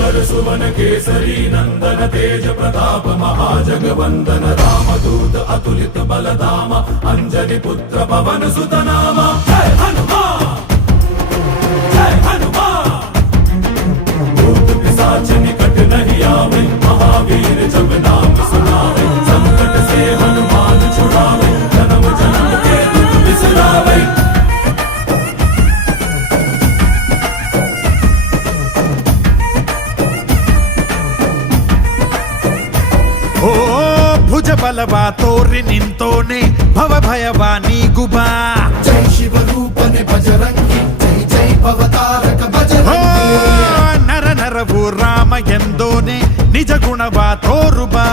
भास्कर सुवन केसरी नंदन तेज प्रताप महाजगवंदन रामदूत अतुलित बलधाम अंजनी पुत्र पवन सुत नाम जय हनुमान जय हनुमान। भूत पिशाच निकट नहीं आवे महावीर जब नाम सुनावे संकट से हनुमान छुड़ावे जन्म जन्म के दुख बिसरावे। ಓ ಭುಜ ಬಲವ ತೋರಿ ನಿಂತೋನೆ ಭವ ಭಯವ ನೀಗುಬಾ जय शिव रूपने बजरंगी जय जय भवतारक बजरंगी। ನರ ನರವು ರಾಮ ಎಂದೋನೆ ನಿಜ ಗುಣವ ತೋರುಬಾ